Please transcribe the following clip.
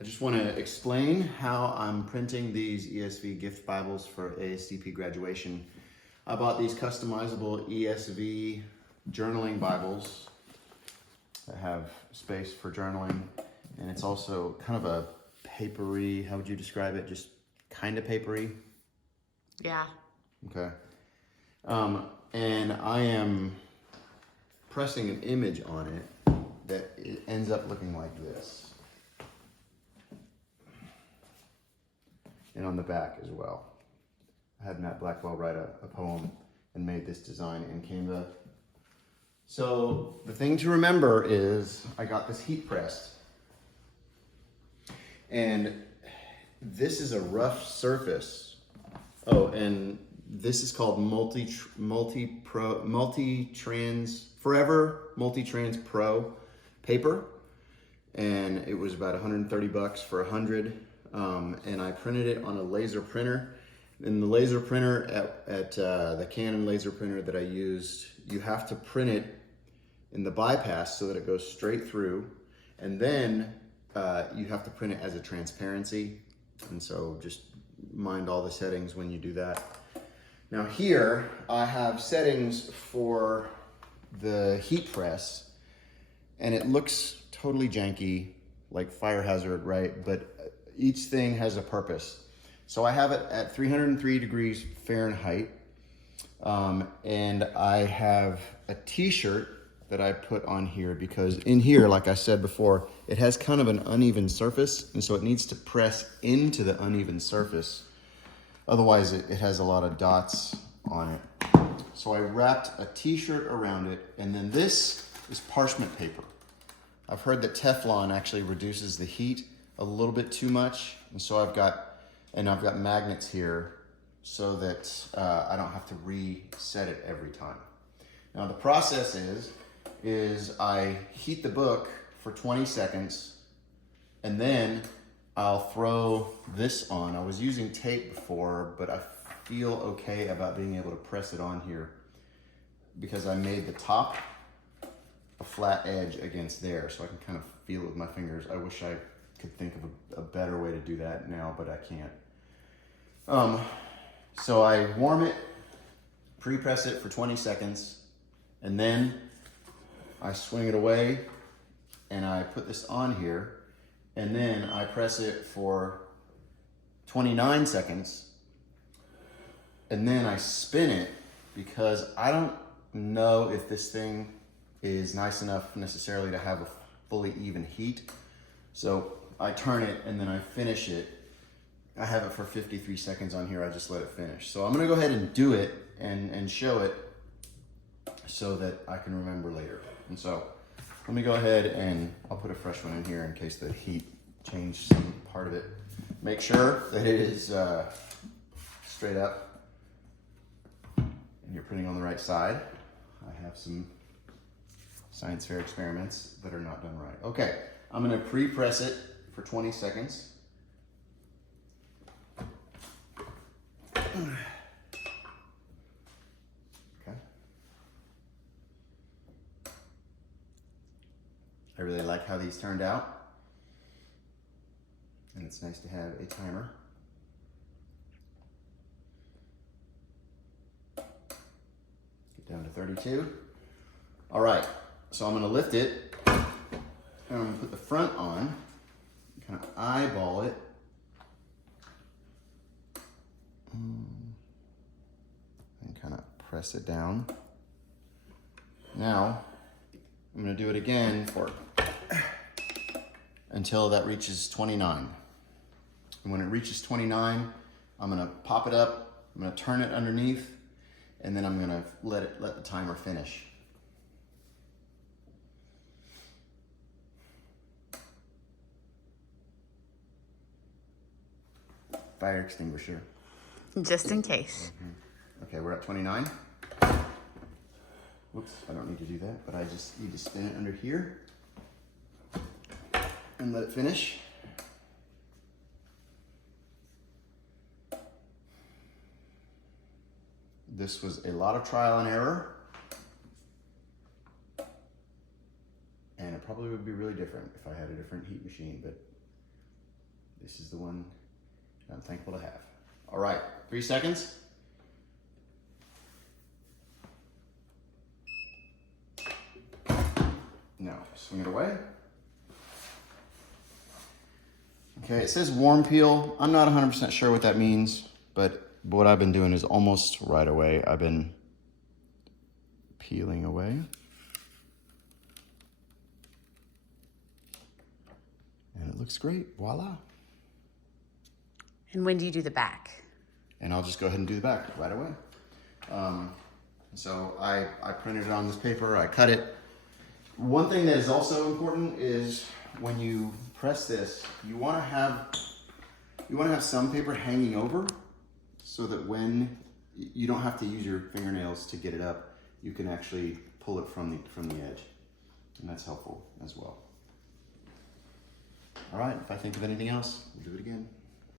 I just want to explain how I'm printing these ESV gift Bibles for ASDP graduation. I bought these customizable ESV Journaling Bibles that have space for journaling, and it's also kind of a papery, how would you describe it? Just kind of papery? Yeah. Okay. And I am pressing an image on it that it ends up looking like this. And on the back as well. I had Matt Blackwell write a poem and made this design in Canva. So the thing to remember is I got this heat pressed. And this is a rough surface. Oh, and this is called Forever Multi-Trans Pro paper. And it was about 130 bucks for 100. And I printed it on a laser printer. And the laser printer at the Canon laser printer that I used, you have to print it in the bypass so that it goes straight through. And then you have to print it as a transparency. And so just mind all the settings when you do that. Now here I have settings for the heat press, and it looks totally janky, like fire hazard, right? But each thing has a purpose. So I have it at 303 degrees Fahrenheit, and I have a t-shirt that I put on here because in here, like I said before, it has kind of an uneven surface, and so it needs to press into the uneven surface. Otherwise, it has a lot of dots on it. So I wrapped a t-shirt around it, and then this is parchment paper. I've heard that Teflon actually reduces the heat a little bit too much, and so I've got magnets here so that I don't have to reset it every time. Now the process is I heat the book for 20 seconds, and then I'll throw this on. I was using tape before, but I feel okay about being able to press it on here because I made the top a flat edge against there, so I can kind of feel it with my fingers. I wish I could think of a better way to do that now, but I can't. So I warm it, pre-press it for 20 seconds, and then I swing it away and I put this on here, and then I press it for 29 seconds, and then I spin it because I don't know if this thing is nice enough necessarily to have a fully even heat. So I turn it and then I finish it. I have it for 53 seconds on here. I just let it finish. So I'm gonna go ahead and do it and show it so that I can remember later. And so let me go ahead and I'll put a fresh one in here in case the heat changed some part of it. Make sure that it is straight up and you're printing on the right side. I have some science fair experiments that are not done right. Okay, I'm gonna pre-press it for 20 seconds. Okay. I really like how these turned out, and it's nice to have a timer. Get down to 32. All right, so I'm gonna lift it, and I'm gonna put the front on, kind of eyeball it. And kind of press it down. Now, I'm gonna do it again until that reaches 29. And when it reaches 29, I'm gonna pop it up, I'm gonna turn it underneath, and then I'm gonna let the timer finish. Fire extinguisher. Just in case. Okay, we're at 29. Whoops, I don't need to do that, but I just need to spin it under here and let it finish. This was a lot of trial and error, and it probably would be really different if I had a different heat machine, but this is the one I'm thankful to have. All right, 3 seconds. Now, swing it away. Okay, it says warm peel. I'm not 100% sure what that means, but what I've been doing is almost right away. I've been peeling away. And it looks great, voila. And when do you do the back? And I'll just go ahead and do the back right away. So I printed it on this paper, I cut it. One thing that is also important is when you press this, you want to have some paper hanging over so that when you don't have to use your fingernails to get it up, you can actually pull it from the edge, and that's helpful as well. All right, if I think of anything else, we'll do it again.